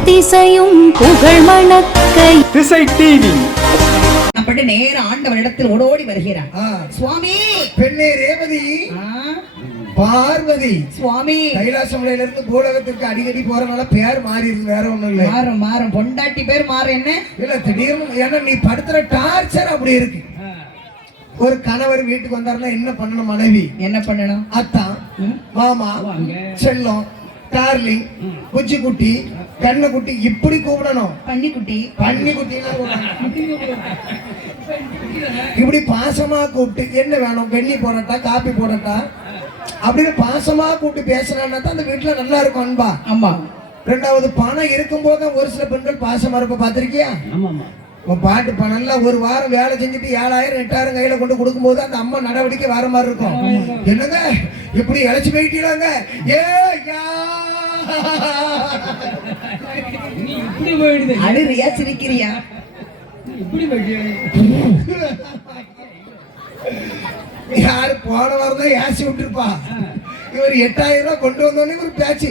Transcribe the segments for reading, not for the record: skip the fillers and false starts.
எத்திசையும் புகழ் மணக்க திசை டிவி அப்படி நேர ஆண்டவனிடத்தில் ஓடோடி வருகிறார். சுவாமி, பெண்ணே ரேவதி, பார்வதி சுவாமி கைலாசமலையில இருந்து பூலகத்திற்கு அடிக்கடி போறனால பேர் மாறி இருக்கு, வேற ஒண்ணும் இல்ல. மாறும் மாறும் பொண்டாட்டி பேர் மாறும். என்ன இல்ல திடீர்னு ஏன்னா நீ படுத்துற டார்ச்சர் அப்படி இருக்கு. ஒரு கணவர் வீட்டுக்கு வந்தாருன்னா என்ன பண்ணணும்? மனைவி என்ன பண்ணணும்? அத்தான், மாமா, செல்லம், டார்லிங், குச்சி குட்டி, கண்ண குட்டி இப்படி கூப்பிடணும். பன்னிக்குட்டி பன்னிக்குட்டி இப்படி பாசமா கூப்பிட்டு என்ன வேணும், வெண்ணி போடட்டா காப்பி போடட்டா அப்படின்னு பாசமா கூப்பிட்டு பேசுறான்னா தான் அந்த வீட்டுல நல்லா இருக்கும், அன்பா. ஆமா. ரெண்டாவது பணம் இருக்கும் போது ஒரு சில பெண்கள் பாசமா இருப்ப பாத்திருக்கியா? பாட்டு பணம் எல்லாம் ஒரு வாரம் வேலை செஞ்சுட்டு 7000 8000 கையில கொண்டு கொடுக்கும் போது அந்த அம்மா நடவடிக்கை வேற மாதிரி இருக்கும். என்னங்க இப்படி இழைச்சு போயிட்டீங்க, அழுறியா சிரிக்கிறியா? யாரு போன வாரம் தான் ஏசி விட்டுருப்பா. இவர் 8000 ரூபாய் கொண்டு வந்தோடனே ஒரு பேச்சு,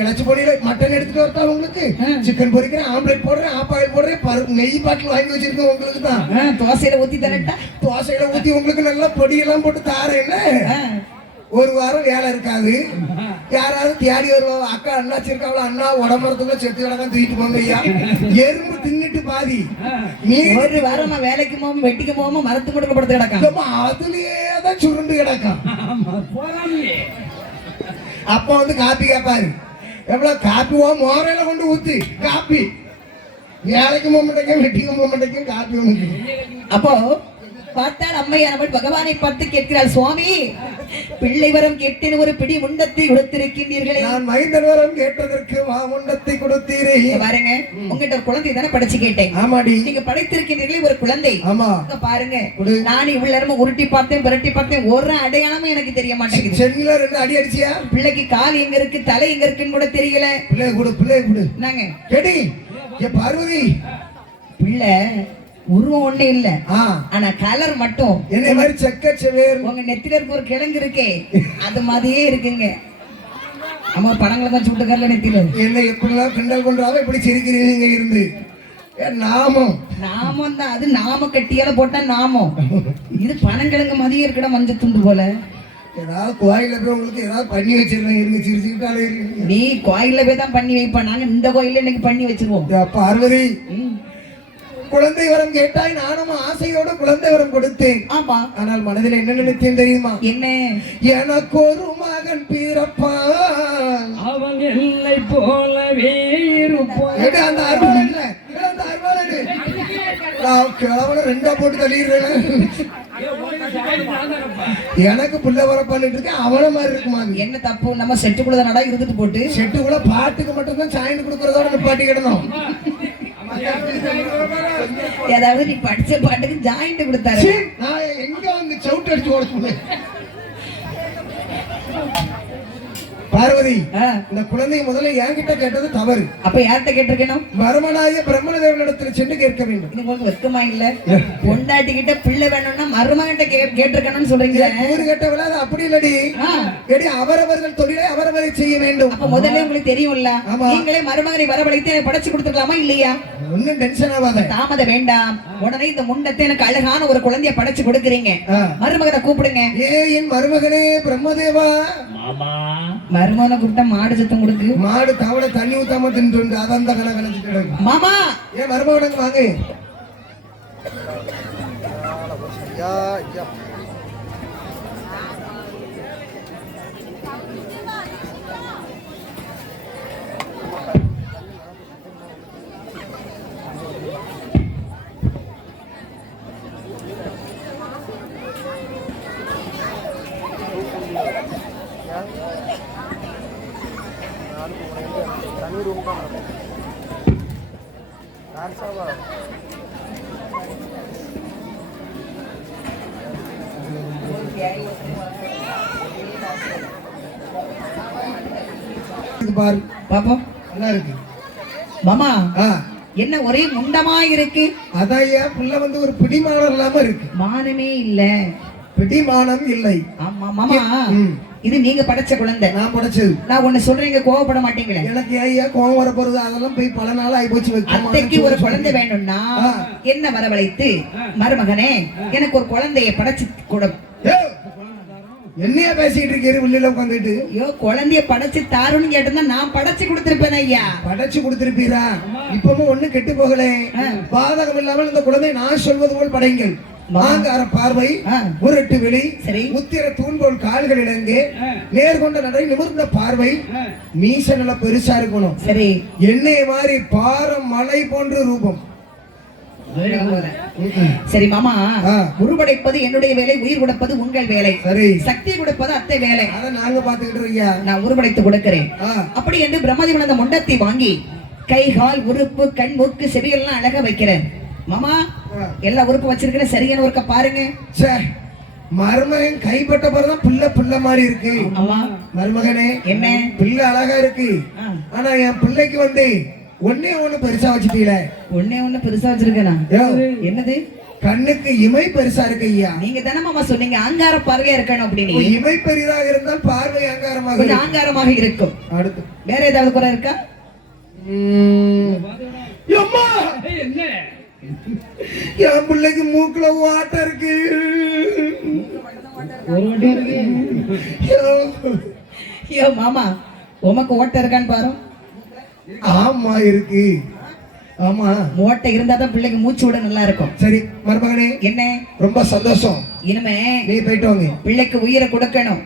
இழைச்சி பொடியில மட்டன் எடுத்துட்டு வரட்டா உங்களுக்கு, சிக்கன் பொரிக்கிறேன், ஆம்லெட் போடுறேன், ஆப்பாயில் போடுறேன், நெய் பாட்டில் வாங்கி வச்சிருக்கேன் உங்களுக்கு தான். தோசையில ஊத்தி தரட்டா? தோசையில ஊத்தி உங்களுக்கு நல்லா பொடியெல்லாம் போட்டு தாரேன்னு. ஒரு வாரம் வேலை இருக்காது, யாராவது தேடி வருவா, அக்கா அண்ணாச்சி இருக்காங்களா, அண்ணா உடம்புறதுக்குள்ள செத்து கிடக்கான் தூக்கிட்டு போங்க ஐயா, எறும்பு தின்னுட்டு பாதி. நீ ஒரு வாரமா வேலைக்கு போகாம வெட்டிக்கு போகாம மரத்து கொடுக்க படுத்து கிடக்கான், அதுலயே தான் சுருண்டு கிடக்கான். அப்ப வந்து காப்பி கேட்பாரு, எவ்வளவு காப்பி மோரையில கொண்டு ஊத்து காப்பி. வேலைக்கு போக மாட்டேங்க, வெட்டிக்கு போக மாட்டேங்க, காப்பி ஒண்ணு. அப்போ பார்த்தால் அம்மையானவள் பகவானை பார்த்து கேட்கிறாள், சுவாமி பிள்ளை வரம் கேட்டேன், ஒரு பிடி முண்டத்தை கொடுத்திருக்கின்றீர்களே. நான் மைந்தன் வரம் கேட்டதற்கு முண்டத்தை கொடுத்தீரே. பாருங்க, உங்ககிட்ட ஒரு குழந்தை தானே படைச்சு கேட்டேன். ஆமாடி, நீங்க படைத்திருக்கின்றீர்களே ஒரு குழந்தை. ஆமா பாருங்க, நான் இவ்வளவு நேரமா உருட்டி பார்த்தேன், புரட்டி பார்த்தேன், ஒரு அடையாளமும் எனக்கு தெரிய மாட்டேங்குது. சென்னில 2 அடி அடிச்சியா? பிள்ளைக்கு கால் எங்க இருக்கு, தலை எங்க இருக்குன்னு கூட தெரியல. பிள்ளை கொடு நாங்க கேடி பார்வதி, பிள்ளை உருவம் ஒண்ணு இல்ல, ஆனா கலர் மட்டும் என்ன மாதிரி செக்க செவேர். உங்க நெத்தில இருக்க ஒரு கிழங்கு இருக்கே அது மாதிரியே இருக்குங்க. அம்மா படங்களை தான் சுட்டுக்கறல நெத்தில. என்ன எப்படிலாம் கிண்டல் பண்றாங்க, இப்படி சிரிக்கிறீங்க இருந்து. நாமம் நாமம் தான், அது நாம கட்டியால போட்டா நாமம். இது பனங்கிழங்கு மாதிரியே இருக்கட மஞ்சள் துண்டு போல. ஏதாவது கோயில போய் உங்களுக்கு ஏதாவது பண்ணி வச்சிருக்கேன், இருங்க சிரிச்சுக்கிட்டாலே இருக்கு. நீ கோயில போய் தான் பண்ணி வைப்ப, நாங்க இந்த கோயில இன்னைக்கு பண்ணி வச்சிருவோம். பார்வதி, குழந்தை வரம் கேட்டாய், நானும் ஆசையோட குழந்தை வரம் கொடுத்தேன். ஆமா, ஆனால் மனதில் என்ன நினைத்தேன் தெரியுமா? என்ன? எனக்கு ஒரு மகன் பிறப்பான், அவன் எல்லை போலவே இருப்பான். அந்த அருவாள் இல்ல, அந்த அருவாள் கிழவன 2 போட்டு தள்ளிடுறேன். எனக்கு புள்ள வரப்பான்னு இருக்கேன், அவன மாதிரி இருக்குமா? என்ன தப்பு? நம்ம செட்டுக்குள்ள நடா இருந்துட்டு போட்டு, செட்டுக்குள்ள பாட்டுக்கு மட்டும் தான் சாயின் கொடுக்கறதோட நிப்பாட்டி கிடணும். ஏதாவது நீ படிச்ச பாட்டுக்கு ஜாயிண்ட் கொடுத்தாரு, நான் எங்க வந்து சவுட் அடிச்சு ஓட சொன்னேன். பார்வதி, இந்த குழந்தை முதல்ல என்கிட்ட கேட்டது தவறு. அப்ப யார்கிட்ட கேட்டிருக்கணும்? மருமனாய பிரம்மதேவனிடத்தில் சென்று கேட்க வேண்டும். இது உங்களுக்கு வெக்கமா இல்ல? பொண்டாட்டி கிட்ட பிள்ளை வேணும்னா மருமகிட்ட கேட்டிருக்கணும்னு சொல்றீங்க. ஊரு கேட்டவள அது அப்படி இல்லடி. எடி அவரவர்கள் தொழிலை அவரவரை செய்ய வேண்டும். அப்ப முதல்ல உங்களுக்கு தெரியும்ல, நீங்களே மருமகனை வரவழைத்து எனக்கு படைச்சு கொடுத்துக்கலாமா இல்லையா? ஒன்னும் டென்ஷன் ஆகாத, தாமத வேண்டாம். உடனே இந்த முண்டத்தை எனக்கு அழகான ஒரு குழந்தைய படைச்சு கொடுக்குறீங்க, மருமகனை கூப்பிடுங்க. என் மருமகனே பிரம்மதேவா. மருமகனை கூப்பிட்டா மாடு சத்தம் கொடுக்கு, மாடு தவளை தண்ணி ஊத்தாம தின்னு அதான் தான் கணக்கு. மாமா, ஏன் மருமகனுக்கு வாங்க. பாரு பாப்போம், நல்லா இருக்கு. மாமா என்ன ஒரே முண்டமா இருக்கு? அதான் புள்ள வந்து ஒரு பிடிமானம் இல்லாம இருக்கு. மானமே இல்ல, பிடிமானம் இல்லை. ஆமா மாமா, இது நீங்க படைச்ச குழந்தை. நான் படைச்சது. நான் ஒண்ணு சொல்றீங்க, கோவப்பட மாட்டீங்களே? எனக்கு ஐயா கோவம் வர போறது, அதெல்லாம் போய் பல நாள் ஆகி போச்சு. அத்தைக்கு ஒரு குழந்தை வேணும்னா என்ன வரவழைத்து, மருமகனே எனக்கு ஒரு குழந்தைய படைச்சு கொடு. என்னையா பேசிட்டு இருக்கீரு வெளியில உட்காந்துட்டு? ஐயோ, குழந்தைய படைச்சு தாருன்னு கேட்டா நான் படைச்சு கொடுத்திருப்பேன் ஐயா. படைச்சு கொடுத்திருப்பீரா? இப்பவும் ஒண்ணு கெட்டு போகல. பாதகம் இல்லாமல் இந்த குழந்தை நான் சொல்வது போல் படைங்கள். ஆங்கார பார்வை, முரட்டு வெளி, முத்திர தூண்போல் கால்கள் இலங்கு, நேர்கொண்ட நடை, நிமிர்ந்த பார்வை, மீச நல்ல பெருசா இருக்கணும். சரி, எண்ணெய் மாதிரி பாரம் மலை போன்ற ரூபம். சரி மாமா, உருவடைப்பது என்னுடைய வேலை, உயிர் கொடுப்பது உங்கள் வேலை. சரி, சக்தி கொடுப்பது அத்தை வேலை. அத நாங்க பாத்துக்கிட்டு இருக்கோம். நான் உருவடைத்து கொடுக்கிறேன். அப்படி என்று பிரம்மதேவன் அந்த முண்டத்தை வாங்கி கை, கால், உறுப்பு, கண், மூக்கு, செவியெல்லாம் அழகா வைக்கிறேன். மாமா, எல்லா உறுப்பு வச்சிருக்கிறேன், சரியான ஒருக்க பாருங்க. மருமகன் கைப்பட்ட பிறதான் பிள்ளை பிள்ளை மாதிரி இருக்கு. மருமகனே, என்ன பிள்ளை அழகா இருக்கு, ஆனா என் பிள்ளைக்கு வந்து ஒன்னே ஒண்ணு பெருசா வச்சுட்டீல. ஒன்னே ஒண்ணு பெருசா வச்சிருக்கேனா? என்னது? கண்ணுக்கு இமை பெருசா இருக்கு ஐயா. நீங்க தானே மாமா சொன்னீங்க ஆங்கார பார்வையா இருக்கணும் அப்படின்னு. இமை பெரிதாக இருந்தால் பார்வை ஆங்காரமாக, கொஞ்சம் ஆங்காரமாக இருக்கும். அடுத்து வேற ஏதாவது குறை இருக்கா? என்ன? என் பிள்ளைக்கு மூக்குல ஓட்டை இருக்கு. ஐயோ மாமா, உமக்கு ஓட்டை இருக்கான்னு பாரு. ஆமா இருக்கு. ஆமா, ஓட்டை இருந்தாதான் பிள்ளைக்கு மூச்சு விட நல்லா இருக்கும். சரி மருமகனே, என்ன ரொம்ப சந்தோஷம். இனிமே நீ போயிட்டு வாங்க. பிள்ளைக்கு உயிரை கொடுக்கணும்.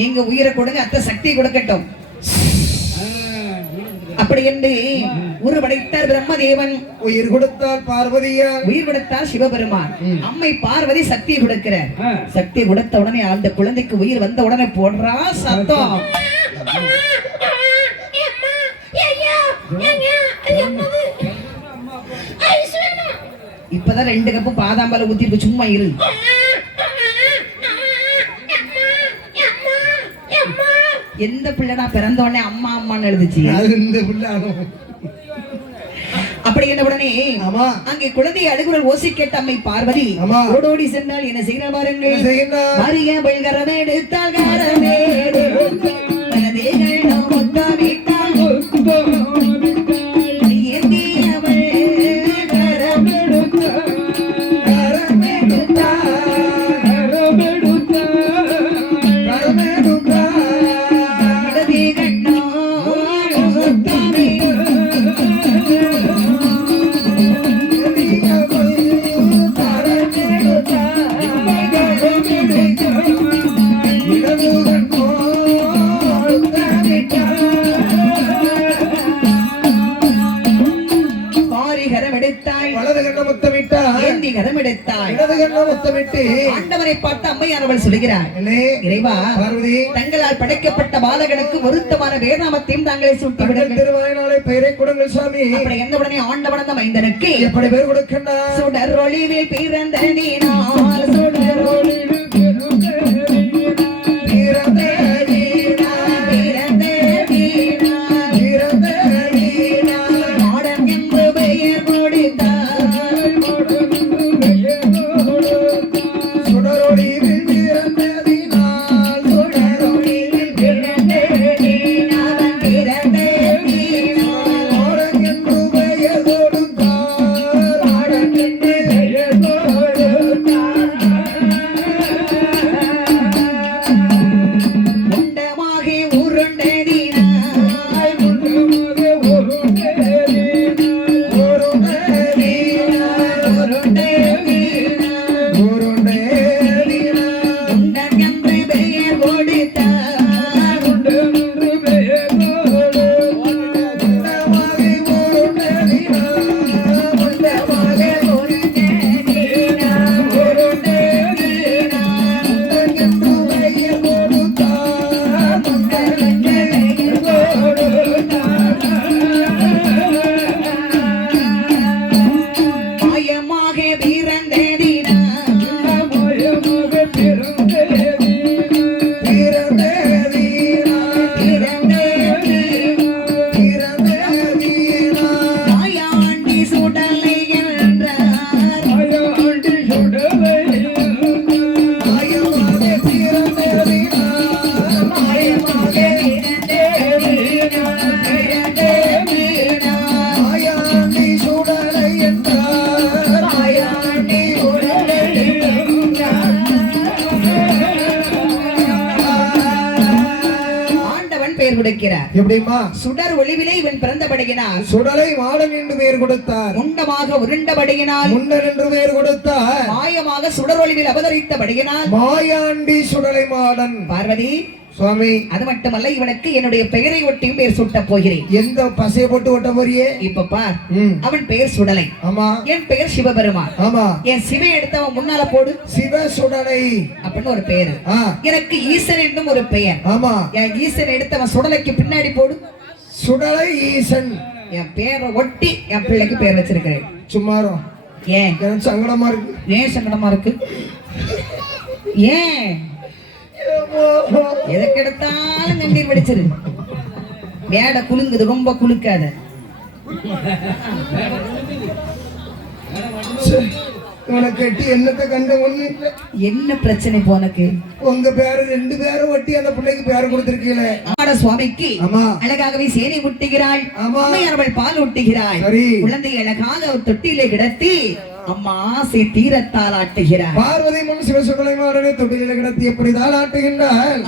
நீங்க உயிரை கொடுங்க, அத்தை சக்தி கொடுக்கட்டும். அப்படி என்று உருவடைத்தார் பிரம்மதேவன். உயிர் கொடுத்தால் பார்வதியா, உயிர் கொடுத்தால் சிவபெருமான். அம்மை பார்வதி சக்தி கொடுக்கிறார். சக்தி கொடுத்த உடனே அந்த குழந்தைக்கு உயிர் வந்த உடனே போடுறா சத்தம். இப்பதான் 2 கப்பு பாதாம்பழம் ஊத்தி சும்மா இரு. எந்த பிள்ளைடா பிறந்த உடனே அம்மா அம்மான்னு எழுதுச்சு? அப்படி என்ன உடனே அங்கே குழந்தையை அழுகுரல் ஓசி கேட்ட அம்மை பார்வதி ஓடோடி சென்றால் என்ன செய்ய பாருங்கள். மரிய பல்கரமே எடுத்தால் ஆண்டவரை பார்த்து அம்மையானவள் சொல்கிறார், இறைவா, தங்களால் படைக்கப்பட்ட பாலகனுக்கு வருத்தமான வேதாமத்தையும் தாங்களே சூட்டி விடுங்கள். பெயரை கொடுங்கள் சாமி. அப்படி எந்த உடனே ஆண்டவன் அந்த மைந்தனுக்கு எப்படி பேர் கொடுக்கின்றார்? சுடர் ஒளிவில் பிறந்த நீனார், சுடர் ஒளிவில் பெயர் கொடுக்கிறார். எப்படிமா? சுடர் ஒளிவிலே இவன் பிறந்தபடியினால் சுடலை மாடன் என்று பெயர் கொடுத்தார். முண்டமாக உருண்டபடியினால் முண்டர் என்று பெயர் கொடுத்தார். மாயமாக சுடர் ஒளிவில் அவதரித்தபடியினால் மாயாண்டி சுடலை மாடன். பார்வதி சுவாமி, அது மட்டுமல்ல, இவனுக்கு என்னுடைய பெயரை ஒட்டியும் பெயர் சூட்ட போகிறேன். எந்த பசையை போட்டு ஒட்ட போறியே? இப்ப பார், அவன் பெயர் சுடலை, ஆமா. என் பெயர் சிவபெருமான், ஆமா. என் சிவை எடுத்தவன் முன்னால போடு, சிவ சுடலை அப்படின்னு ஒரு பெயர். எனக்கு ஈசன் என்றும் ஒரு பெயர், ஆமா. என் ஈசன் எடுத்தவன் சுடலைக்கு பின்னாடி போடு, சுடலை ஈசன். என் பேரை ஒட்டி என் பிள்ளைக்கு பேர் வச்சிருக்கிறேன். சும்மாரும் ஏன் சங்கடமா இருக்கு? ஏன் சங்கடமா இருக்கு? ஏன் எதற்கு எடுத்தாலும் கண்ணீர் வடிச்சிரு. மேட குலுங்குது, ரொம்ப குலுக்காத. கட்டி என்னத்தை கண்ட ஒண்ணு இல்ல. என்ன பிரச்சனை போனக்கு? உங்க பேரு 2 பேரும் ஒட்டி அந்த பிள்ளைக்கு பேரு கொடுத்திருக்கீங்களே. சுவாமிக்கு அழகாகவே சேனை ஊட்டுகிறாள், அவள் பால் ஊட்டுகிறாள். குழந்தை அழகாக தொட்டிலே கிடத்தி அம்மா ஆசை தீரத்தால் ஆட்டுகிறார். பார்வதி முன் சிவசுடலை மாடனை தொட்டிலே கிடத்தி எப்படி தாள் ஆட்டுகின்றாள்?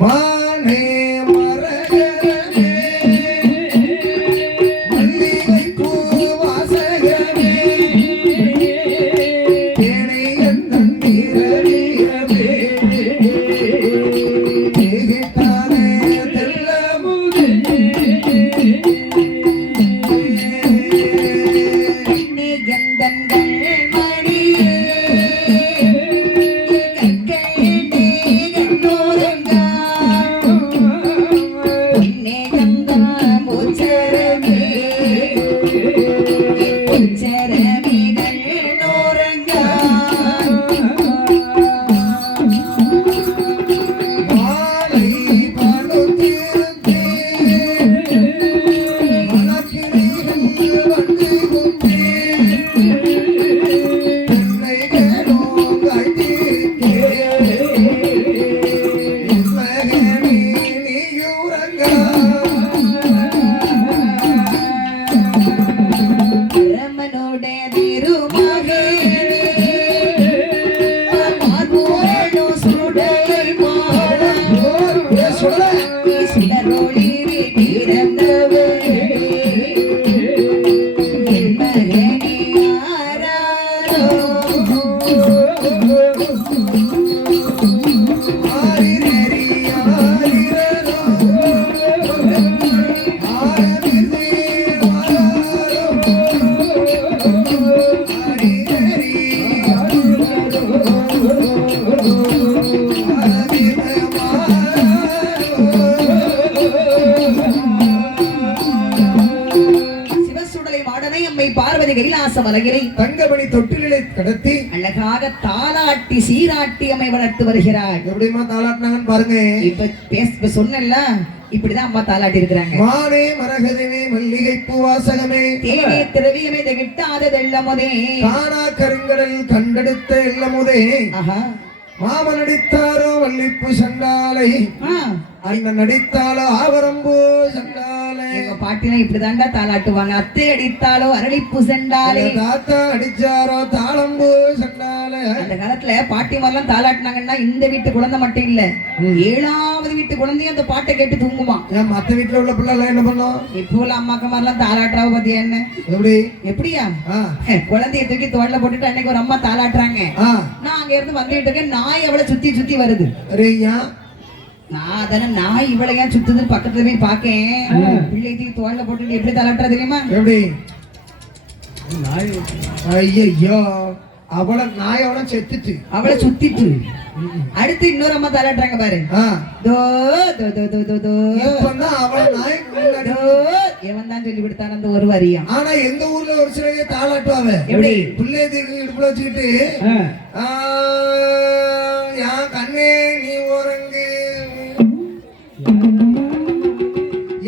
மானே மரகதமே மல்லிகை பூ வாசகமே தேனை எந்தன் நீரடியமே தேகிட்டானே தெல்லமுதே நீ எந்தங்கள் மணியே தங்கமணி தொட்டிலே கடத்தி அழகாக தாலாட்டி சீராட்டி அம்மை வளர்த்து வருகிறார். எப்படிமா தாலாட்டினாங்கன்னு பாருங்க. இப்ப சொன்னல இப்படிதான் அம்மா தாலாட்டி இருக்கிறாங்க. மானே மரகதமே மல்லிகை பூவாசகமே தேனே திரவியமே திகட்டாத வெள்ளமுதே காணா கருங்கடல் கண்டெடுத்த எல்லமுதே மாமன் நடித்தாரோ வள்ளிப்பு சண்டாலை அண்ணன் நடித்தாலோ ஆவரம்பூ சண்டாலை. எங்க பாட்டினா இப்படிதாண்டா தாளாட்டுவாங்க. அத்தை அடித்தாலோ அரளிப்பு சண்டாலை, தாத்தா அடிச்சாரோ தாளம்பூ சண்டாலை. அந்த காலத்துல பாட்டி மாதிரிலாம் தாளாட்டினாங்கன்னா இந்த வீட்டு குழந்தை மட்டும் இல்ல, 7வது வீட்டு குழந்தையும் அந்த பாட்டை கேட்டு தூங்குமா. மத்த வீட்டுல உள்ள பிள்ளை எல்லாம் என்ன பண்ணும்? இப்போ உள்ள அம்மாக்க மாதிரிலாம் தாளாட்டுறாவ பத்தியா என்ன? எப்படியா குழந்தைய தூக்கி தோட்டல போட்டுட்டு அன்னைக்கு ஒரு அம்மா தாளாட்டுறாங்க. நான் அங்க இருந்து வந்துட்டு இருக்கேன், நாய் அவளை சுத்தி சுத்தி வருது. நான் அதான நாய் இவளையா சுத்துது பக்கத்துல போய் பாக்கேன். பிள்ளைக்கு தோல்ல போட்டு எப்படி தலாட்டுறா தெரியுமா? எப்படி ஐயோ அவளை நாயோட செத்துட்டு அவளை சுத்திட்டு அடுத்து இன்னொரு அம்மா தலாட்டுறாங்க பாரு. தோ தோ தோ தோ தோ தோ இப்பதான் அவளை நாய் எவன் தான் சொல்லி விடுத்தான் அந்த ஒரு வரியா? ஆனா எங்க ஊர்ல ஒரு சில தாளாட்டுவாங்க. எப்படி? பிள்ளைய தூக்கி இடுப்புல வச்சுக்கிட்டு என் கண்ணே நீ உறங்கு,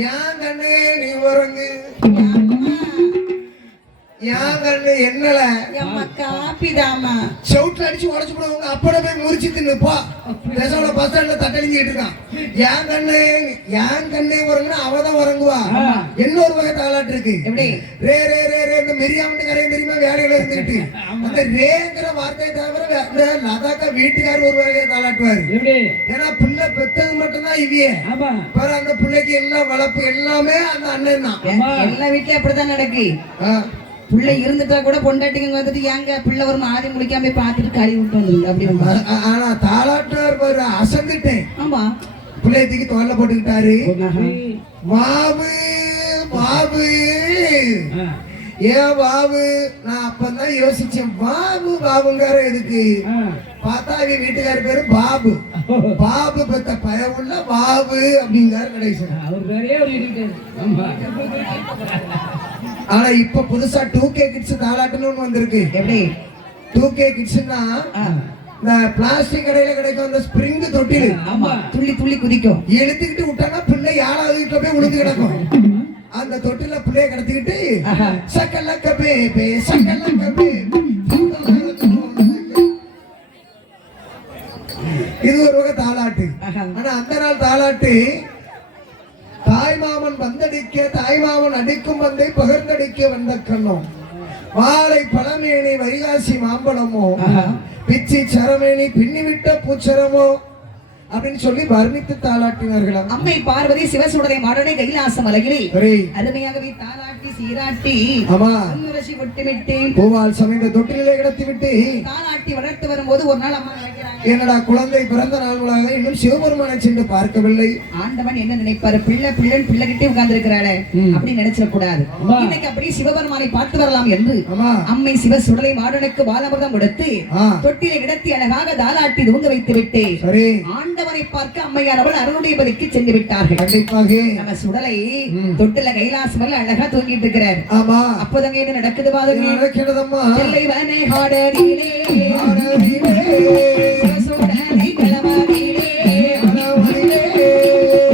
என் கண்ணே நீ உறங்கு, என் கண்ணு என்னல காப்பிதாமா செவுட்ல அடிச்சு உடச்சு போடுவாங்க. அப்பட போய் முறிச்சு தின்னுப்பா தேசோட பஸ் ஸ்டாண்ட்ல தட்டடிஞ்சிட்டு இருக்கான். என் கண்ணே உறங்குனா அவதான் உறங்குவா. இன்னொரு வகை தாளாட்டு இருக்கு. எப்படி? ரே ரே ரே ரே இந்த மெரியாமட்டு கரையும் தெரியுமா வேலையில இருந்துட்டு அந்த ரேங்கிற வார்த்தையை தவிர லதாக்கா வீட்டுக்காரர் ஒரு வகையை தாளாட்டுவாரு. ஏன்னா பிள்ளை பெத்தது மட்டும்தான் இவியே. பாரு அந்த பிள்ளைக்கு எல்லாம் வளர்ப்பு எல்லாமே அந்த அண்ணன் தான். எல்லா வீட்லயும் அப்படித்தான் நடக்கு. பிள்ளை இருந்துட்டா கூட பொண்டாட்டிங்க வந்துட்டு ஏங்க பிள்ளை வரும் ஆதி முடிக்காம போய் பார்த்துட்டு கறி விட்டு வந்து அப்படி. ஆனா தாளாட்டுவார் பாரு அசந்துட்டேன். ஆமா பிள்ளைய தூக்கி தோல்ல போட்டுக்கிட்டாரு. பாபு பாபு ஏன் பாபு? நான் அப்பதான் யோசிச்சேன் பாபு பாபுங்கார எதுக்கு பார்த்தா அவன் வீட்டுக்கார பேரு பாபு. பாபு பெத்த பயவுள்ள பாபு அப்படிங்காரு கடைசி. ஆனா இப்ப புதுசா 2K கிட்ஸ் தாளாட்டுன்னு வந்திருக்கு. எப்படி? 2K கிட்ஸ்னா இந்த பிளாஸ்டிக் கடையில கிடைக்கும் அந்த ஸ்ப்ரிங் தொட்டில். ஆமா துள்ளி துள்ளி குதிக்கும். எடுத்துக்கிட்டு விட்டானா பிள்ளை 7வது வீட்டுல போய் விழுந்து கிடக்கும். அந்த தொட்டில பிள்ளைய கடத்திக்கிட்டு சக்கலக்க பேபே சக்கலக்க பேபே. இது ஒரு வகை தாளாட்டு. ஆனா அந்த நாள் தாளாட்டு தாய்மாமன் வந்தடிக்க தாய்மாமன் அடிக்கும் வந்தை பகிர்ந்தடிக்க வந்த கண்ணோ வாழை பழமேனி வைகாசி மாம்பழமோ பிச்சி சரமேனி பின்னிவிட்ட பூச்சரமோ அப்படின்னு சொல்லி வர்ணித்து தாளாட்டினார்களாம். அம்மை பார்வதி சிவசுடரை மாடனை கைலாசம் அழகில் அருமையாகவே தாளாட்டி சீராட்டி ரசி விட்டுவிட்டு பூவால் சமைந்த தொட்டிலே கிடத்தி விட்டு தாளாட்டி வளர்த்து வரும்போது ஒரு நாள் அம்மா என்னடா குழந்தை பிறந்த நாள்களாக இன்னும் சிவபெருமானை சென்று பார்க்கவில்லை. ஆண்டவன் என்ன நினைப்பாரு? பிள்ளைகிட்டே உட்கார்ந்து இருக்கிறாளே அப்படி நினைச்சிட கூடாது. இன்னைக்கு அப்படி சிவபெருமானை பார்த்து வரலாம் என்று அம்மை சிவ சுடலை மாடனுக்கு பாலமிர்தம் கொடுத்து தொட்டிலை கிடத்தி அழகாக தாளாட்டி தூங்க வைத்து விட்டு ஆண்டவனை பார்க்க அம்மையானவள் அருளுடையபதிக்கு சென்று விட்டார்கள். கண்டிப்பாக நம்ம சுடலை தொட்டில கைலாசம் அழகா தூங்கிட்டு இருக்கிறார். ஆமா அப்போதங்க என்ன நடக்குது பாருங்க. நடக்கிறதம்மா தில்லைவனை ஹாடரிலே சுடலை கலவாரிலே கலவாரிலே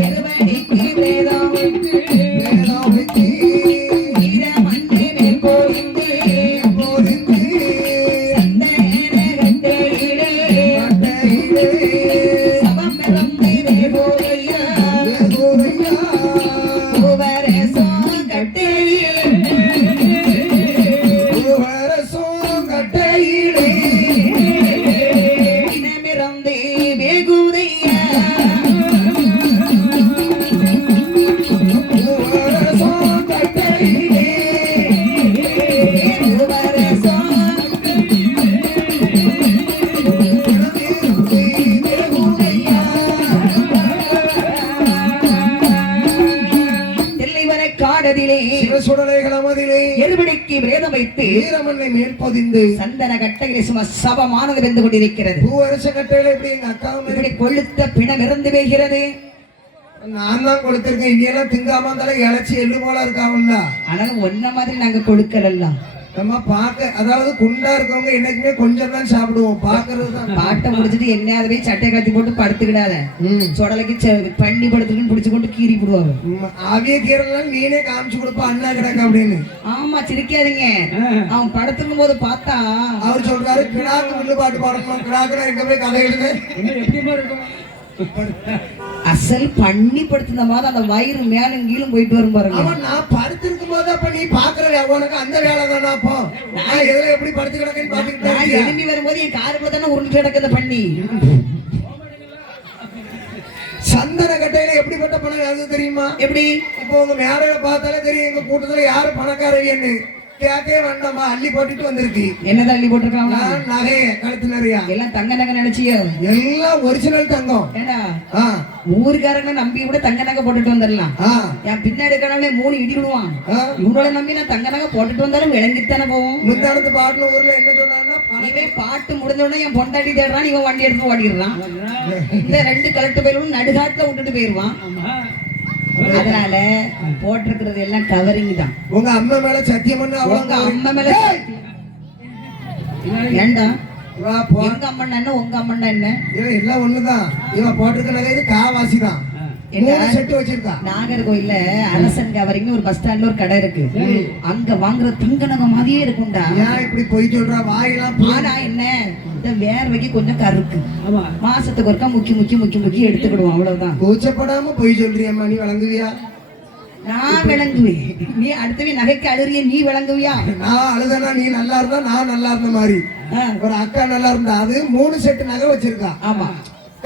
திருவடிக்கு வேதம் வைத்து வீரமன்றே மேல் போரிந்து சந்தன கட்டையிலே சபம் பிறந்து வேகோரையா உவரசோ கட்டையிலே எருபடிக்கு வேதம் வைத்து வீரமண்ணை மேல் பொதிந்து சந்தன கட்டையிலே சும்மா சபமானது வெந்து கொண்டிருக்கிறது. பூவரச கட்டையில எப்படி எங்க அக்கா இப்படி கொளுத்த பிணம் இறந்து போகிறது. நான் தான் கொடுத்திருக்கேன். இவையெல்லாம் திங்காம இருந்தாலும் இழைச்சி எள்ளு போல இருக்காமல்ல. ஆனாலும் ஒன்ன மாதிரி நாங்க கொடுக்கறல்லாம். நம்ம பார்க்க அதாவது குண்டா இருக்கவங்க என்னைக்குமே கொஞ்சம் தான் சாப்பிடுவோம். பாக்குறது தான். பாட்டை முடிச்சுட்டு என்னையாவது சட்டை கட்டி போட்டு படுத்துக்கிடாத. சொடலைக்கு பண்ணி படுத்துக்குன்னு பிடிச்சு கொண்டு கீறி விடுவாங்க. அவிய கீரலாம் நீனே காமிச்சு கொடுப்பா அண்ணா கிடக்க அப்படின்னு. ஆமா சிரிக்காதீங்க. அவன் படுத்துக்கும் போது பார்த்தா அவர் சொல்றாரு கிடாக்கு வில்லு பாட்டு பாடணும். கிடாக்குனா எங்க போய் கதை எழுது எப்படிமா இருக்கும். அசல் பண்ணி படுத்தின மாதிரி அந்த வயிறு மேலும் கீழும் போயிட்டு வரும் பாருங்க. அவன் நான் படுத்திருக்கும் போது அப்ப நீ பாக்குற உனக்கு அந்த வேலை தானா? அப்போ நான் எதுல எப்படி படுத்து கிடக்குன்னு பாத்துக்கிட்டேன். எழுப்பி வரும்போது என் காருக்குள்ள தானே உருண்டு கிடக்குத பண்ணி. சந்தன கட்டையில எப்படிப்பட்ட பணம் அது தெரியுமா? எப்படி? இப்போ உங்க மேடையில பார்த்தாலே தெரியும் எங்க கூட்டத்துல யாரு பணக்காரவியன்னு. கேக்கே வேண்டாமா அள்ளி போட்டுட்டு வந்திருக்கு. என்னதான் அள்ளி போட்டிருக்காங்க? நகைய கழுத்து நிறையா எல்லாம் தங்க நகை நினைச்சியோ? எல்லாம் ஒரிஜினல் தங்கம். ஏடா ஊருக்காரங்க நம்பி கூட தங்க நகை போட்டுட்டு வந்துடலாம். என் பின்னாடி கடவுளே 3 இடி விடுவான். இவங்கள நம்பி நான் தங்க நகை போட்டுட்டு வந்தாலும் விளங்கித்தானே போவோம். முந்தானத்து பாட்டுல ஊர்ல என்ன சொன்னாங்கன்னா இவன் பாட்டு முடிஞ்ச உடனே என் பொண்டாட்டி தேடுறான். இவன் வண்டி எடுத்து ஓடிடுறான். இந்த 2 கலட்டு போயிடும் நடுகாட்டுல விட்டுட்டு போயிருவான். அதனால போட்டிருக்கிறது எல்லாம் கவரிங் தான். உங்க அம்மா மேல சத்தியம் பண்ண உங்க அம்மா மேல ஏண்டா எங்க அம்மன் என்ன உங்க அம்மன் என்ன இவன் எல்லாம் ஒண்ணுதான். இவன் போட்டிருக்க நகை காவாசி தான். செட்டு வச்சிருக்கா. நாகர்கோயில்ல அரசன் கவரிங்னு ஒரு பஸ் ஸ்டாண்ட்ல ஒரு கடை இருக்கு. அங்க வாங்குற தங்க நகை மாதிரியே இருக்கும்டா. ஏன் இப்படி போய் சொல்றா? வாயெல்லாம் ஆனா என்ன இந்த வேர்வைக்கு கொஞ்சம் கருக்கு. மாசத்துக்கு ஒருக்கா முக்கி எடுத்துக்கிடுவோம், அவ்வளவுதான். கூச்சப்படாம போய் சொல்றியம்மா. நீ வழங்குவியா? நான் விளங்குவேன். நீ அடுத்தவே நகைக்கு அழுறிய, நீ விளங்குவியா? நான் அழுதனா நீ நல்லா இருந்தா நான் நல்லா இருந்த மாதிரி. ஒரு அக்கா நல்லா இருந்தா அது 3 செட்டு நகை வச்சிருக்கா. ஆமா.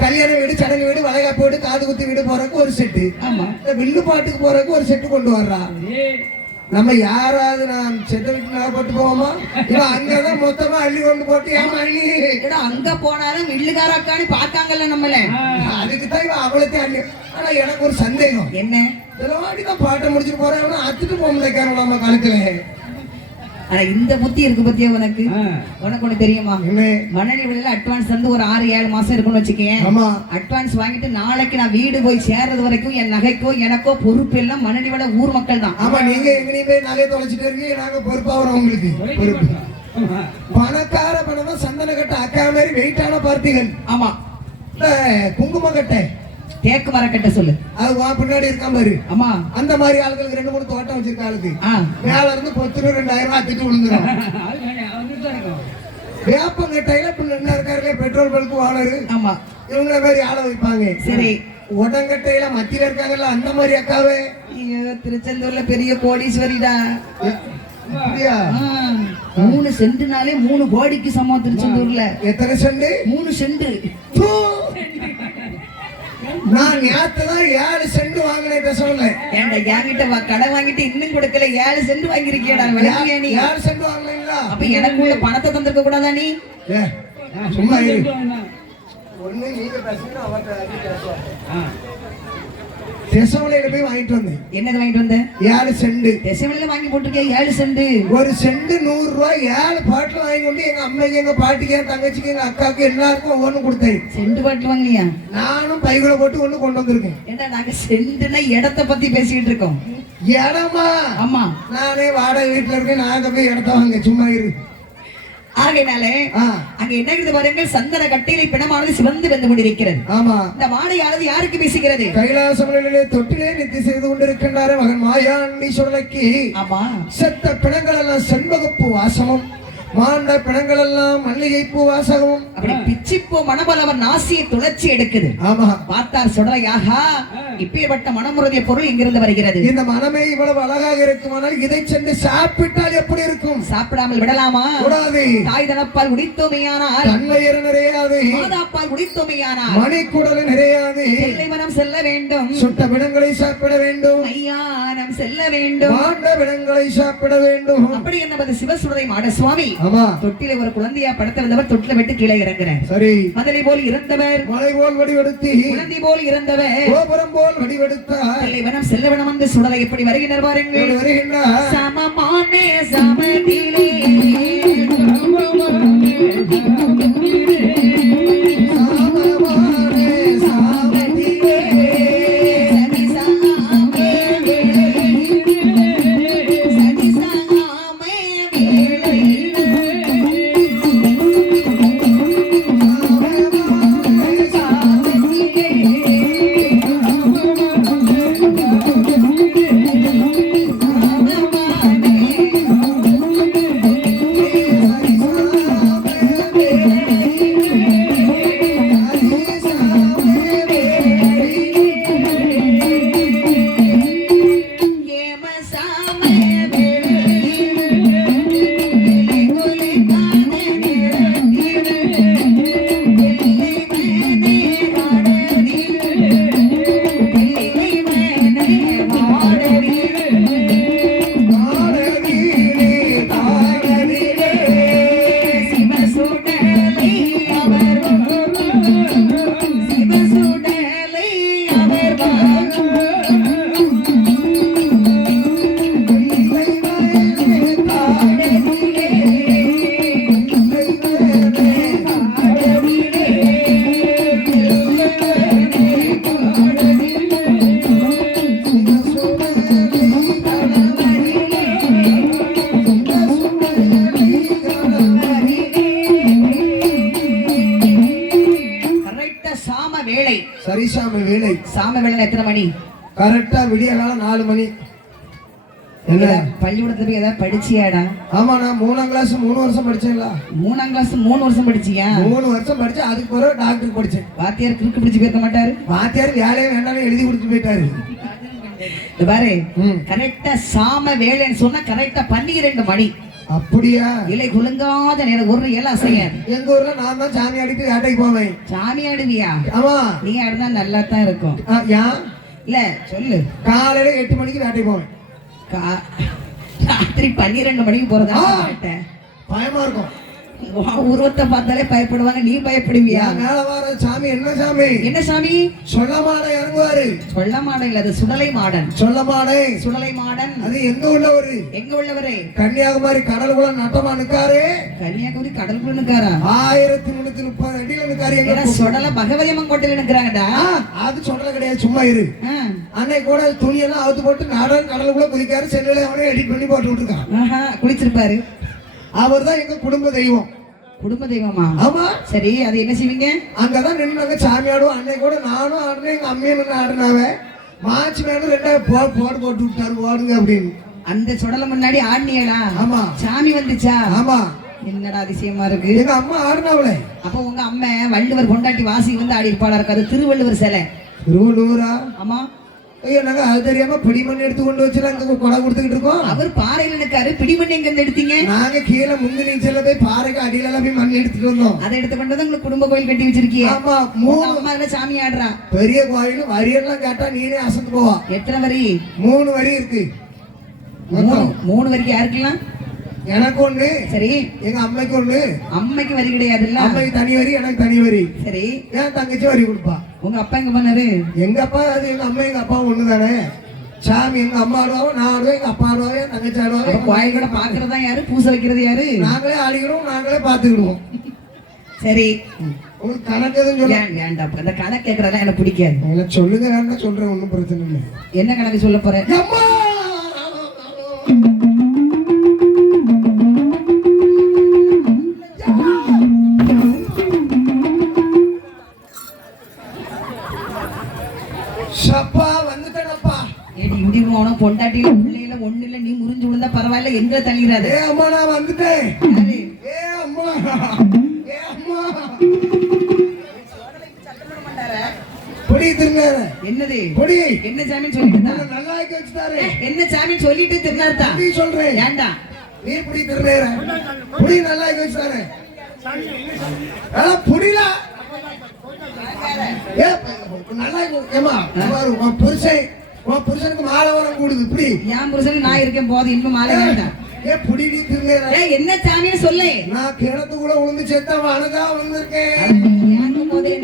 கல்யாண வீடு, சடங்கு வீடு, வளைகாப்பு வீடு, காது குத்தி வீடு போறதுக்கு ஒரு செட்டு. ஆமா. இந்த வில்லு பாட்டுக்கு போறதுக்கு ஒரு செட்டு கொண்டு வர்றா. நம்ம யாராவது நான் செத்த வீட்டு நகை போட்டு போவோமா? இவன் அங்கதான் மொத்தமா அள்ளி கொண்டு போட்டு ஏமா அள்ளி அங்க போனாலும் வில்லுகார அக்கான்னு பாக்காங்கல்ல நம்மள. அதுக்குதான் இவன் அவளத்தையும் அள்ளி. ஆனா எனக்கு ஒரு சந்தேகம். என்ன? இதெல்லாம் பாட்டை முடிச்சுட்டு போறேன், அத்துட்டு போக முடியாது நம்ம காலத்துல. ஆனா இந்த புத்தி இருக்கு பத்தியா உனக்கு? உனக்கு ஒண்ணு தெரியுமா? மணலி விலையில அட்வான்ஸ் வந்து ஒரு 6-7 மாசம் இருக்குன்னு வச்சுக்கேன். அட்வான்ஸ் வாங்கிட்டு நாளைக்கு நான் வீடு போய் சேர்றது வரைக்கும் என் நகைக்கோ எனக்கோ பொறுப்பு எல்லாம் மணலி விலை ஊர் மக்கள் தான். ஆமா, நீங்க எங்கேயும் போய் நகை தொலைச்சிட்டு இருக்கீங்க, நாங்க பொறுப்பா வரோம் உங்களுக்கு. பணக்கார பணம் சந்தன கட்ட அக்கா மாதிரி வெயிட்டான பார்ட்டிகள். ஆமா. குங்கும கட்டை, தேக்கு மரக்கட்டை சொல்லு. அது பின்னாடி இருக்கா பாரு. ஆமா. அந்த மாதிரி ஆளுகளுக்கு 2-3 தோட்டம் வச்சிருக்க ஆளுக்கு மேல இருந்து 10,000-2000 அத்திட்டு விழுந்துரும். வேப்பங்கட்டையில என்ன இருக்காரு பெட்ரோல் பல்க் வாழரு. ஆமா. இவங்க மாதிரி ஆள வைப்பாங்க. சரி. உடங்கட்டையில மத்தியில இருக்காங்கல்ல அந்த மாதிரி அக்காவே. ஐயோ, திருச்செந்தூர்ல பெரிய கோடீஸ்வரிடா. 3 சென்ட்னாலே 3 கோடிக்கு சமம் திருச்செந்தூர்ல. எத்தனை சென்ட்? 3 சென்ட். நான் நேத்துதான் 7 சென்ட் வாங்கினேன் சொன்னேன். ஏன்டா என்கிட்ட கடை வாங்கிட்டு இன்னும் கொடுக்கல, 7 சென்ட் வாங்கிருக்கியடா. 7 சென்ட் வாங்கினீங்களா? அப்ப எனக்கு உள்ள பணத்தை தந்திருக்க கூடாதா நீ? சும்மா இரு. ஒண்ணு நீங்க பேசுங்க, அவட்ட தேசமலையில போய் வாங்கிட்டு வந்தேன். என்னது வாங்கிட்டு வந்த? 7 சென்ட். தேசமலையில வாங்கி போட்டுருக்கேன் 7 சென்ட். ஒரு சென்ட் 100 ரூபாய். 7 பாட்டில் வாங்கி கொண்டு எங்க அம்மைக்கு, எங்க பாட்டிக்கு, என் தங்கச்சிக்கு, எங்க அக்காவுக்கு எல்லாருக்கும் ஒவ்வொன்னு கொடுத்தேன். சென்ட் பாட்டில் வாங்கலையா? நானும் பைக்குள்ள போட்டு ஒண்ணு கொண்டு வந்திருக்கேன். ஏன்னா நாங்க சென்ட்னா இடத்தை பத்தி பேசிட்டு இருக்கோம். இடமா? ஆமா. நானே வாடகை வீட்டுல இருக்கேன். நாங்க போய் இடத்த வாங்க, சும்மா இரு. ஆகையினாலே அங்க என்ன இருக்குது பாருங்கள், சந்தன கட்டையிலே பிணமானது சிவந்து வந்து கொண்டிருக்கிறது. ஆமா. இந்த வாடையானது யாருக்கு பேசுகிறது? கைலாசமலையிலே தொட்டிலே நித்தி செய்து கொண்டிருக்கின்றாரே மகன் மாயாண்டி சொல்லக்கி. ஆமா. செத்த பிணங்கள் எல்லாம் செண்பகப்பூ வாசமும், மாண்ட பிணங்கள் எல்லாம் மல்லிகை பூ வாசகமும். அப்படி பிச்சிப்பூ மணபலவர் நாசியை துளைச்சி எடுக்குது. ஆமா. பார்த்தார் சுடலையாகா, இப்பேற்பட்ட மனமுறைய பொருள் எங்கிருந்து வருகிறது? இந்த மனமே இவ்வளவு அழகாக இருக்குமானால் இதை சென்று சாப்பிட்டால் எப்படி இருக்கும்? சாப்பிடாமல் விடலாமா? கூடாது. தாய் தனப்பால் குடித்தோமையானால் தன்மையர் நிறையாது, மாதாப்பால் குடித்தோமையானால் மணிக்குடல் நிறையாது. மனம் செல்ல வேண்டும், சுட்ட பிணங்களை சாப்பிட வேண்டும், மையானம் செல்ல வேண்டும், மாண்ட பிணங்களை சாப்பிட வேண்டும். அப்படி என்பது சிவசுடரை மாட சுவாமி. ஆமா. தொட்டில ஒரு குழந்தையா படுத்திருந்தவர் தொட்டில விட்டு கீழே இறங்குறார். சரி. மதுரை போல் இறந்தவர், மலை போல் வடிவெடுத்தி, குழந்தை போல் இறந்தவர், கோபுரம் போல் வடிவெடுத்தார். தில்லைவனம் செல்லவனம் வந்து சுடலை எப்படி வருகின்ற பாருங்கள். வருகின்றார். சமமானே சமதிலே வேலை. சாம வேலை எத்தனை மணி? கரெக்டா விடிய காலம் 4 மணி. என்ன பள்ளிக்கூடத்துல போய் ஏதாவது படிச்சியாடா? ஆமா, நான் 3ஆம் கிளாஸ் 3 வருஷம் படிச்சேன்ல. 3ஆம் கிளாஸ் 3 வருஷம் படிச்சியா? 3 வருஷம் படிச்சேன். அதுக்கு பிறகு டாக்டர் படிச்சேன். வாத்தியார் கிறுக்கு பிடிச்சு போயிருக்க மாட்டாரு? வாத்தியார் வேலையே வேண்டாம்னு எழுதி கொடுத்து போயிட்டாரு. இந்த பாரு, கரெக்டா சாம வேலைன்னு சொன்னா கரெக்டா 12 மணி. அப்படியா? இலை குலுங்காத நேரம் ஒரு இலை அசையாது. எங்க ஊர்ல நான் தான் சாமி ஆடிட்டு வேட்டைக்கு போவேன். சாமி ஆடுவியா? ஆமா. நீ ஆடுனா நல்லா தான் இருக்கும். ஏன் இல்ல சொல்லு. காலையில 8 மணிக்கு வேட்டைக்கு போவேன். ராத்திரி 12 மணிக்கு போறதா? பயமா இருக்கும். உருவத்தை பார்த்தாலே பயப்படுவாங்க. நீ பயப்படுவியா? மேல வர சாமி என்ன சாமி? என்ன சாமி? சொல்லமாடை இறங்குவாரு. சொல்லமாடை இல்ல, அது சுடலை மாடன். சொல்லமாடை, சுடலை மாடன். அது எங்க உள்ளவரு? எங்க உள்ளவரே? கன்னியாகுமரி கடலுக்குள்ள நட்டமா நிக்காரு. கன்னியாகுமரி கடலுக்குள்ள நிக்காரா? 1330 அடியில நிக்காரு. சுடல பகவதி அம்மன் கோட்டையில நிக்கிறாங்கடா. அது சொல்லல கிடையாது, சும்மா இரு. அன்னைக்கு கூட துணியெல்லாம் அவுத்து போட்டு கடலுக்குள்ள குதிக்காரு. செல்லுல அவனே எடிட் பண்ணி போட்டு விட்டுருக்கான். குளிச்சிருப்பாரு. அவர் தான் எங்க குடும்ப தெய்வம். குடும்ப தெய்வமா? ஆமா. சரி, அது என்ன செய்வீங்க? அங்கதான் நின்று சாமி ஆடுவோம். அன்னைக்கு கூட நானும் ஆடுனேன், எங்க அம்மையும் நின்று ஆடுனாவ. மாச்சு மேலும் 2 போட்டு விட்டாரு, ஓடுங்க அப்படின்னு. அந்த சுடல முன்னாடி ஆடினியடா? ஆமா. சாமி வந்துச்சா? ஆமா. என்னடா அதிசயமா இருக்கு. எங்க அம்மா ஆடுனாவளே. அப்ப உங்க அம்மா வள்ளுவர் கொண்டாட்டி வாசி வந்து ஆடி இருப்பாளா இருக்காது? திருவள்ளுவர் சிலை. திருவள்ளுவரா? ஆமா. ஐயோ, நாங்க அது தெரியாம பிடிமண் எடுத்து கொண்டு வச்சு அங்க கொடை கொடுத்துக்கிட்டு இருக்கோம். அவர் பாறையில நிக்காரு, பிடிமண் எங்க இருந்து எடுத்தீங்க? நாங்க கீழே முந்தி நீச்சல்ல போய் பாறைக்கு அடியில எல்லாம் போய் மண் எடுத்துட்டு வந்தோம். அதை எடுத்து கொண்டு வந்து உங்களுக்கு குடும்ப கோயில் கட்டி வச்சிருக்கீங்க. ஆமா. அம்மா அதுல சாமி ஆடுறா. பெரிய கோயில் வரியெல்லாம் கேட்டா நீனே அசந்து போவா. எத்தனை வரி? 3 வரி இருக்கு. 3 வரிக்கு யாருக்கலாம்? எனக்கு ஒண்ணு. சரி. எங்க அம்மைக்கு ஒண்ணு. அம்மைக்கு வரி கிடையாதுல்ல? அம்மைக்கு தனி வரி, எனக்கு தனி வரி. சரி. என் தங்கச்சி வரி கொடுப்பா. உங்க அப்பா எங்க பண்ணாரு? எங்க அப்பா அது எங்க அம்மா எங்க அப்பா ஒண்ணுதானே. சாமி எங்க அம்மா ஆடுவாங்க, நான் ஆடுவேன், எங்க அப்பா ஆடுவாங்க, என் தங்கச்சி ஆடுவாங்க. கோயில் கூட பாக்குறதா யாரு? பூசை வைக்கிறது யாரு? நாங்களே ஆடிக்கிறோம், நாங்களே பாத்துக்கிடுவோம். சரி, உங்களுக்கு கணக்கு எதுவும் சொல்ல வேண்டாம். அந்த கணக்கு கேட்கறதா எனக்கு பிடிக்காது. சொல்லுங்க, வேண்டாம் சொல்றேன், ஒன்றும் பிரச்சனை இல்லை. என்ன கணக்கு சொல்ல போற? பொண்டாட்டியில பிள்ளையில ஒண்ணு இல்ல, நீ முறிஞ்சு விழுந்தா பரவாயில்ல, எங்க தள்ளிடாது. அம்மா நான் வந்துட்டேன். என்னது என்ன சாமி சொல்லிட்டு நல்லா வச்சுட்டாரு. என்ன சாமி சொல்லிட்டு திருநார்த்தா சொல்றேன். ஏண்டா நீ புடி திருநேர புடி நல்லா வச்சுட்டாரு. புடில நல்லா ஏமா புருஷனுக்கு மாலை வரம் கூடுது. இப்படி என் புருஷனுக்கு நான் இருக்கேன் போது, இன்னும் மாலை வேண்டாம். என்ன சாமின்னு சொல்லு. நான் கிணத்துக்குள்ள விழுந்து செத்த அழகா விழுந்திருக்கேன்.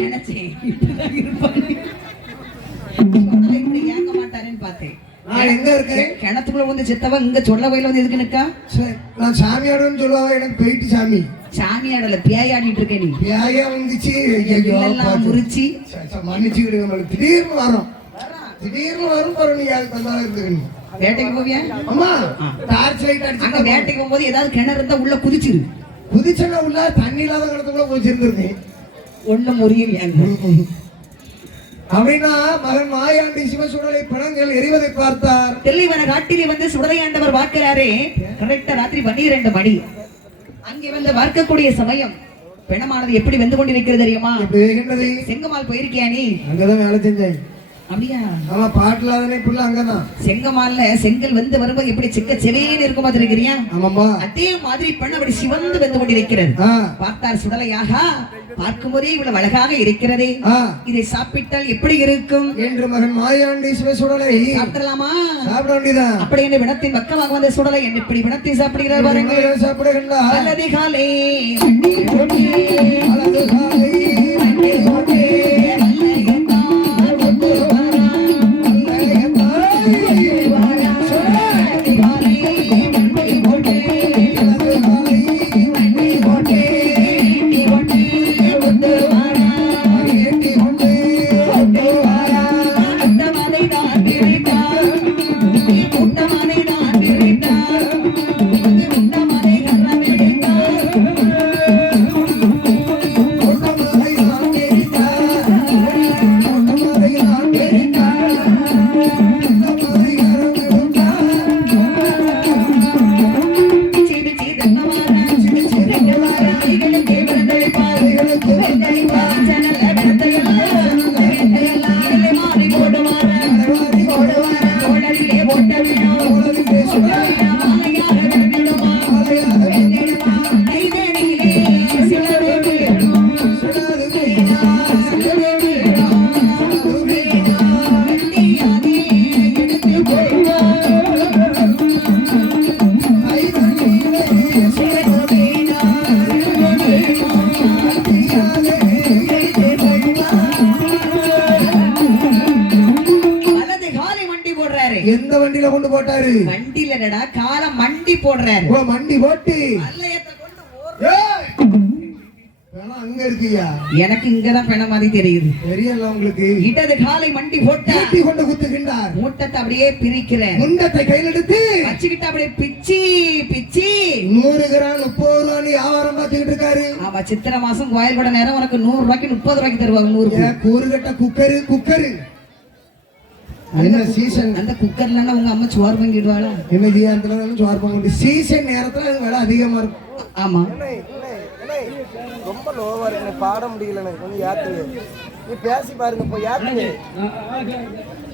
நினைச்சேன் ஏங்க மாட்டாருன்னு பார்த்தேன். நான் எங்க இருக்கேன்? கிணத்துக்குள்ள வந்து செத்தவன் இங்க சொல்ல வயல வந்து எதுக்கு நிக்கா? நான் சாமி ஆடுன்னு சொல்லுவா. எனக்கு போயிட்டு சாமி சாமி ஆடல, பியாய் ஆடிட்டு இருக்கேன். நீ பியாயா வந்துச்சு முறிச்சு மன்னிச்சுக்கிடுங்க. நம்மளுக்கு திடீர்னு வரும், திடீர்னு வரும். நீ அதுக்கு வந்தாலும் இருக்குன்னு வேட்டைக்கு போவியா? அம்மா டார்ச் லைட் அடிச்சு அங்க வேட்டைக்கு போகும்போது ஏதாவது கிணறு இருந்தா உள்ள குதிச்சிரு. குதிச்சா உள்ள தண்ணி இல்லாத கிணத்துக்குள்ள குதிச்சிருந்துருக்கேன். ஒண்ணும் முறியலையா? அப்படின்னா மகன் மாயாண்டி சிவசுடலை பிணங்கள் எரிவதை பார்த்தார். தெல்லைவன காட்டிலே வந்து சுடலையாண்டவர் பார்க்கிறாரே. கரெக்டா ராத்திரி 12 மணி. அங்கே வந்து பார்க்கக்கூடிய சமயம் பிணமானது எப்படி வந்து கொண்டிருக்கிறது தெரியுமா? செங்கமால் போயிருக்கியா நீ? அங்கதான் வேலை செஞ்சேன். அப்படியா? ஆமா, பாட்டுலாதனே புள்ள அங்கதான். செங்கமால்ல செங்கல் வந்து வரும்போது எப்படி செக்க செவேன்னு இருக்கும் பார்த்திருக்கிறியா? ஆமாமா. அதே மாதிரி பெண் அப்படி சிவந்து வந்து கொண்டிருக்கிறது. பார்த்தார் சுடலையாக. பார்க்கும் போதே இவ்வளவு அழகாக இருக்கிறதே, இதை சாப்பிட்டால் எப்படி இருக்கும் என்று மகன் மாயாண்டி சிவசுடலை சாப்பிடலாமா? சாப்பிட வேண்டியதான். அப்படி என்ன வினத்தின் பக்கமாக வந்த சுடலை என்ன இப்படி வினத்தை சாப்பிடுகிறார் பாருங்க. சாப்பிடுகின்றார். அல்லதிகாலே வண்டியில கொண்டு போட்டாரு. வண்டியில என்னடா கால மண்டி போடுறாரு. ஓ மண்டி போட்டு பல்லையத்தை கொண்டு ஏய் வேணா அங்க இருக்குயா. எனக்கு இங்கதான் பெண மாதிரி தெரியுது. தெரியல உங்களுக்கு. இடது காலை மண்டி போட்டு கட்டி கொண்டு குத்துகின்றார். மூட்டத்தை அப்படியே பிரிக்கிறேன். முண்டத்தை கையில் எடுத்து வச்சுக்கிட்டு அப்படியே பிச்சி பிச்சி 100 கிராம் 30 ரூபாய் வியாபாரம் பார்த்துக்கிட்டு இருக்காரு. ஆமா சித்திரை மாசம் கோயில் கூட நேரம் உனக்கு 100 ரூபாய்க்கு 30 ரூபாய்க்கு தருவாங்க. 100 கூறுகட்ட குக்கரு என்ன சீசன்? அந்த குக்கர்ல உங்க அம்மா சோறு வாங்கிடுவாளா? என்ன அந்த சோறு வாங்க சீசன் நேரத்துல அது விலை அதிகமா இருக்கும். ஆமா ரொம்ப லோவா இருக்கு, பாட முடியல. எனக்கு கொஞ்சம் ஏத்துங்க, நீ பேசி பாருங்க. போய் ஏத்துங்க,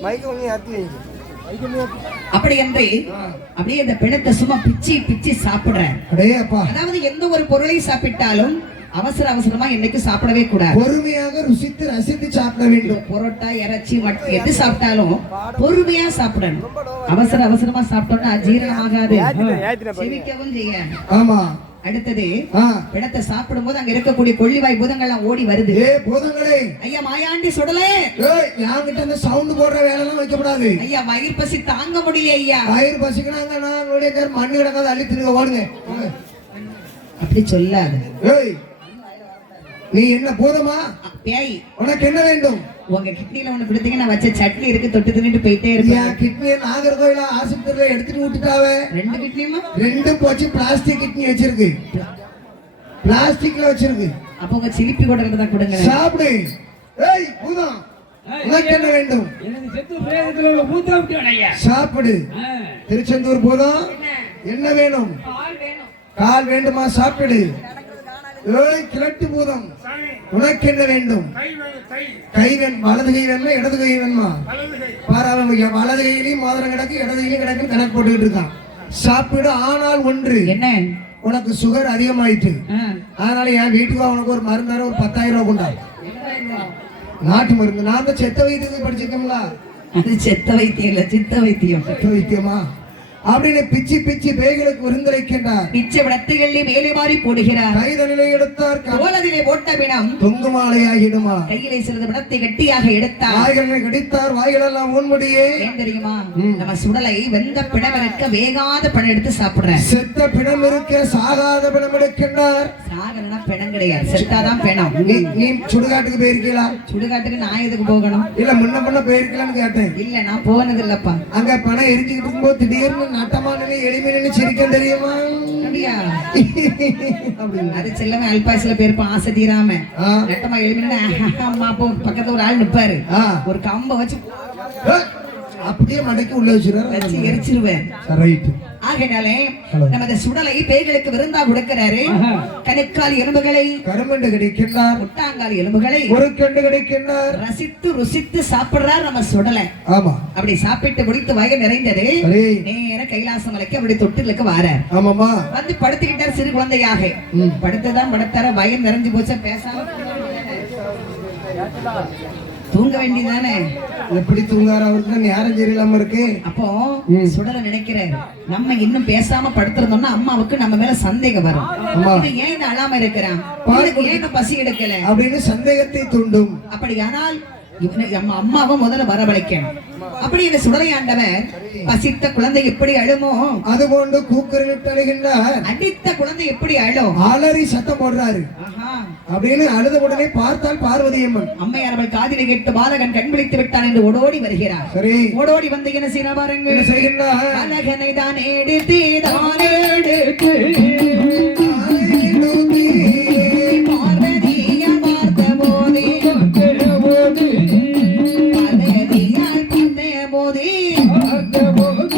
மைக்கு கொஞ்சம் ஏத்துங்க. அப்படி என்று அப்படியே இந்த பிணத்தை சும்மா பிச்சி பிச்சி சாப்பிடுறேன். அதாவது எந்த ஒரு பொருளை சாப்பிட்டாலும் அவசரமா என்னைக்கு சாப்பிடவே கூடாது. பொறுமையாக ருசித்து ரசித்து சாப்பிட வேண்டும். புரோட்டா இறைச்சி மட்டன் எது சாப்பிட்டாலும் பொறுமையா சாப்பிடணும். அவசரமா சாப்பிட்டோம்னா அஜீரணம் ஆகாது, ஜீவிக்கவும் செய்யாது. ஆமா. அடுத்தது பிணத்தை சாப்பிடும் போது அங்க இருக்கக்கூடிய கொள்ளிவாய் பூதங்கள்லாம் ஓடி வருது. பூதங்களே ஐயா மாயாண்டி சுடலே, யாங்கிட்ட அந்த சவுண்ட் போடுற வேலை எல்லாம் வைக்கப்படாது. ஐயா வயிறு பசி தாங்க முடியல. ஐயா வயிறு பசிக்கிறாங்க, நான் மண்ணு கிடக்காத அள்ளி திரும்ப ஓடுங்க. அப்படி சொல்லாது. நீ என்ன பூதமா பேய்? உனக்கு என்ன வேண்டும்? உங்க கிட்னில ஒண்ணு கொடுத்தீங்க, நான் வச்ச சட்னி இருக்கு, தொட்டு தின்னுட்டு போயிட்டே இருப்பேன். கிட்னியை நாகர்கோயில ஆஸ்பத்திரியில எடுத்துட்டு விட்டுட்டாவே. 2 கிட்னியுமா? 2 போச்சு. பிளாஸ்டிக் கிட்னி வச்சிருக்கு, பிளாஸ்டிக்ல வச்சிருக்கு. அப்ப உங்க சிலிப்பி கூட தான் கொடுங்க, சாப்பிடு. ஏய் பூதம், உனக்கு என்ன வேண்டும்? எனக்கு செத்து பிரேதத்துல உள்ள பூதம் விட்டுடையா. சாப்பிடு. திருச்செந்தூர் பூதம் என்ன வேணும்? கால் வேண்டுமா? சாப்பிடு. ஏய் கிழட்டு பூதம், உனக்கு என்ன வேண்டும்? கை வேணும். வலது கை வேணுமா இடது கை வேணுமா? பாராம வலது கையிலையும் மோதிரம் கிடக்கு, இடது கையிலையும் கிடக்கு, கணக்கு போட்டுக்கிட்டு இருக்கான். சாப்பிடு. ஆனால் ஒன்று என்ன, உனக்கு சுகர் அதிகமாயிட்டு, அதனால என் வீட்டுக்கு உனக்கு ஒரு மருந்தார ஒரு 10,000 ரூபாய் கொண்டா. நாட்டு மருந்து. நான் தான் செத்த வைத்தியம் படிச்சிருக்கோம்ல. அது செத்த வைத்தியம் இல்ல, சித்த வைத்தியம். செத்த வைத்தியமா அப்படின்னு பிச்சி பிச்சி பேய்களுக்கு விருந்தளிக்கின்றார். பிச்சை விடத்துகளிலே மேலே மாறி போடுகிறார். கைதனிலே எடுத்தார், கோலதிலே போட்ட பிணம் தொங்கு மாலையாகிடுமா. கையிலே சிறிது விடத்தை கட்டியாக எடுத்தார். வாய்களை கடித்தார், வாய்களெல்லாம் ஊன்முடியே. ஏன் தெரியுமா? நம்ம சுடலை வெந்த பிணம் இருக்க வேகாத பிணம் எடுத்து சாப்பிடுறேன். செத்த பிணம் இருக்க சாகாத பிணம் எடுக்கின்றார். சாகனா பிணம் கிடையாது, செத்தாதான் பிணம். நீ சுடுகாட்டுக்கு போயிருக்கீங்களா? சுடுகாட்டுக்கு நான் எதுக்கு போகணும்? இல்ல முன்ன போயிருக்கலான்னு கேட்டேன். இல்ல நான் போனது இல்லப்பா. அங்க பணம் எரிஞ்சுக்கிட்டு இருக்கும்போது திடீர்னு நட்டமான எளிமையில சிரிக்க தெரியுமா? அது செல்லமே அல்பாசில பேருப்பான், ஆசை தீராம நட்டமா எளிமையில அம்மா அப்போ பக்கத்துல ஒரு ஆள் நிப்பாரு, ஒரு கம்ப வச்சு அப்படியே மடக்கி உள்ள வச்சு எரிச்சிருவேன். ஆகையாலே நமது சுடலை பேய்களுக்கு விருந்தா கொடுக்கிறாரு. கணுக்கால் எலும்புகளை கருமண்டு கிடைக்கின்றார், முட்டாங்கால் எலும்புகளை ஒரு கண்டு கிடைக்கின்றார். ரசித்து ருசித்து சாப்பிடுறார் நம்ம சுடலை. ஆமா. அப்படி சாப்பிட்டு முடித்து வய நிறைந்தது. நேர கைலாச மலைக்கு அப்படி தொட்டிலுக்கு வாரார். ஆமாமா. வந்து படுத்துக்கிட்டார் சிறு குழந்தையாக. படுத்துதான் படுத்தார, வயம் நிறைஞ்சு போச்சா, பேசாம தூங்க வேண்டியதானே. எப்படி தூங்காரு? அவருக்கு நேரம் சரியில்லாம இருக்கு. அப்போ சுடலை நினைக்கிறாரு, நம்ம இன்னும் பேசாம படுத்திருந்தோம்னா அம்மாவுக்கு நம்ம மேல சந்தேகம் வரும். ஏன் இந்த அழாம இருக்கிறான், ஏன் பசி எடுக்கல அப்படின்னு சந்தேகத்தை தூண்டும். அப்படியானால் அம்மாவும் முதல்ல வரவழைக்கணும். அப்படி இந்த சுடலையாண்டவர் பசித்த குழந்தை எப்படி அழுமோ அது போன்று கூக்குரலிட்டு அழுகின்றார். அடித்த குழந்தை எப்படி அழும், அலறி சத்தம் போடுறாரு. அப்படின்னு அழுத உடனே பார்த்தால் பார்வதி அம்மன். அம்மையார் அவள் காதிலை கேட்டு பாலகன் கண் விழித்து விட்டான் என்று ஓடோடி வருகிறார். சரி, ஓடோடி வந்து என்ன செய்ய பாருங்க, பாலகனை தான் எடுத்து பார்வதியை பார்த்த போதே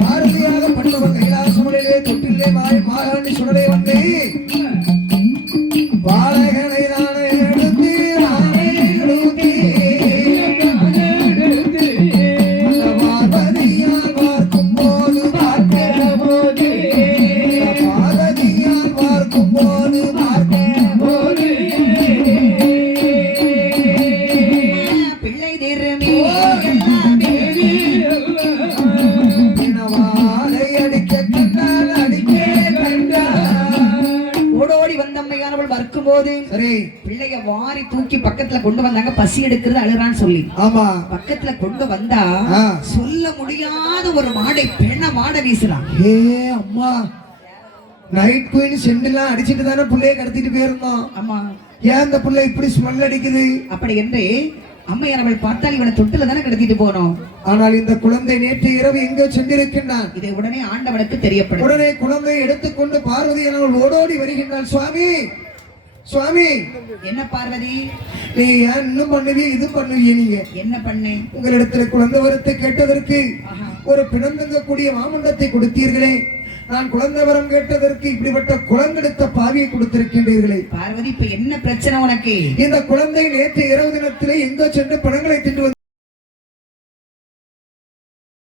பாரதியாகப்பட்டவர் கைலாசமலையிலே தொட்டிலே மாகாணி சுடலை வந்து பாலகனை தானே எடுத்து பார்வதியை பார்த்தேன். சரி. பிள்ளைய வாரி தூக்கி பக்கத்துல கொண்டு வந்தாங்க, பசி எடுக்கிறது அழுறான்னு சொல்லி. ஆமா. பக்கத்துல கொண்டு வந்தா சொல்ல முடியாத ஒரு மாடை பெண்ண மாடை வீசுறான். ஏ அம்மா, நைட் குயின் செண்டெல்லாம் அடிச்சிட்டு தானே பிள்ளைய கடத்திட்டு போயிருந்தோம். ஆமா. ஏன் அந்த பிள்ளை இப்படி ஸ்மெல் அடிக்குது? அப்படி என்று அம்மையார் அவள் பார்த்தால் இவனை தொட்டில தானே கடத்திட்டு போனோம். ஆனால் இந்த குழந்தை நேற்று இரவு எங்கோ சென்றிருக்கின்றான். இதை உடனே ஆண்டவனுக்கு தெரியப்படும். உடனே குழந்தையை எடுத்துக்கொண்டு பார்வதி அவள் ஓடோடி வருகின்றாள். சுவாமி, சுவாமி. என்ன பார்வதி? நீ ஏன் இன்னும் பண்ணுவீ, இது பண்ணுவீ? நீங்க என்ன பண்ணேன்? உங்களிடத்துல குழந்தை வரத்தை கேட்டதற்கு ஒரு பிணந்தங்கக்கூடிய மாமண்டத்தை கொடுத்தீர்களே, நான் குழந்தை வரம் கேட்டதற்கு இப்படிப்பட்ட குளங்கெடுத்த பாவியை கொடுத்திருக்கின்றீர்களே. பார்வதி, இப்ப என்ன பிரச்சனை உனக்கு? இந்த குழந்தை நேற்று இரவு தினத்திலே எங்கோ சென்று பணங்களை தின்று